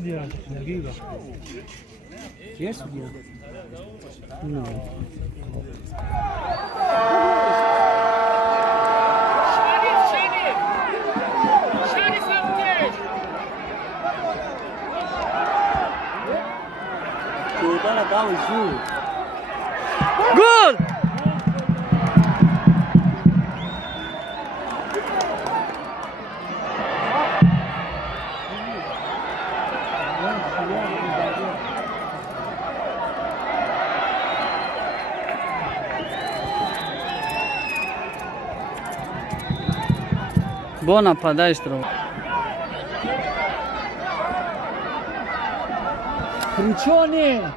dia, giga. Yes, dia. No. Gol! Buona padestro. Fricione!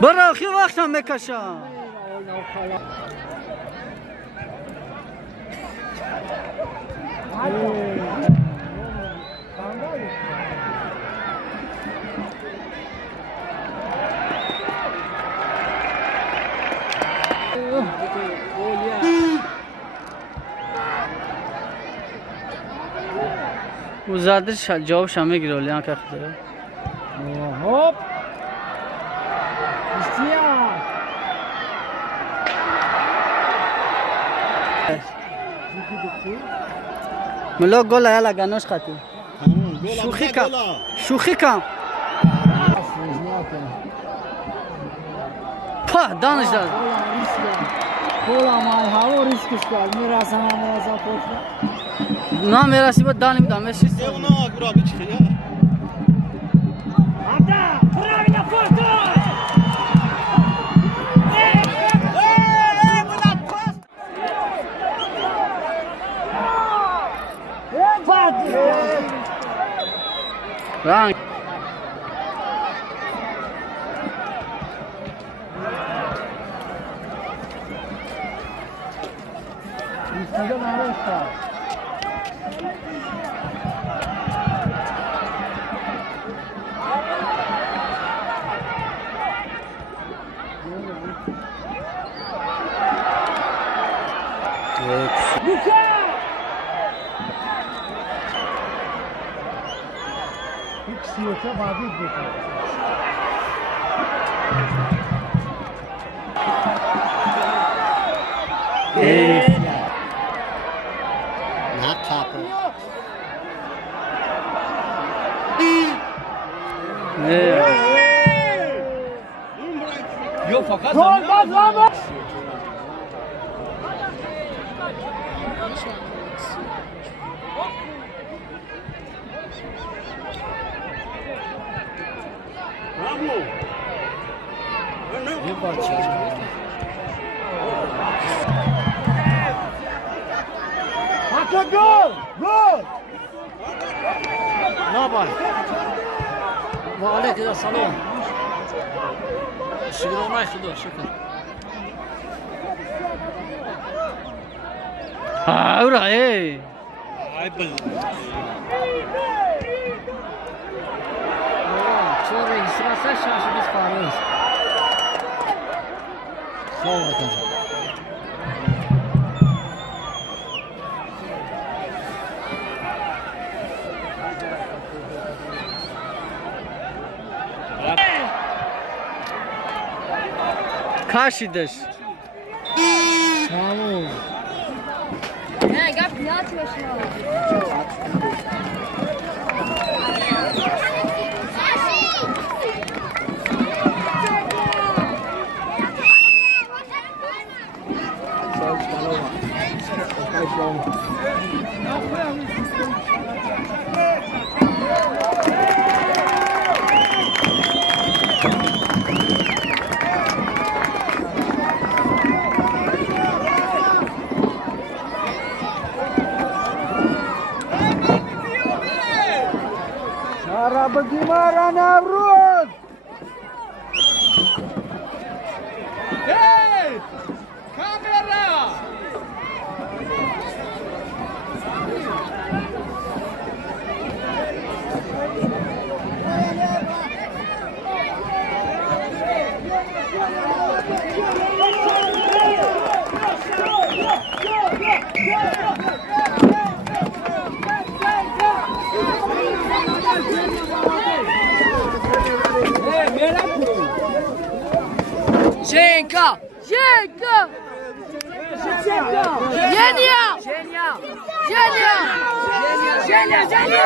برا خی وقتم بکشم. او زده جوابش هم میگیره ولی که خداره. هوب! اشتیاق! ملا گل یالا گانوش خاطی. شوخی کم. پا دانش داد. Kola mai hava riskis var. Mirasana mirasa potla. نه میراسی بود دانی میدم میشی. اونا اگرا بچخی یا. Ada, pravi na foto. رنگ. Üstüde naresta. Luka! Hiç yoksa vazgeç bakalım. نه کاپو. Yok fakat zaman. Bravo. Bir parça. Hatta gol! Gol! نه بای. وعلیکم السلام. شکر الله خدا شکر. اورا ای. عیبل. چرا اسراسا شاشه بیس فاروس. Sağ ol bakalım. کاشیدش. Tamam. Ne gap ne atıyorsun abi? Cara bagaimana Navruz? Hey! Kamera! Женька! Женька! Женя! Женя! Женя! Женя! Женя!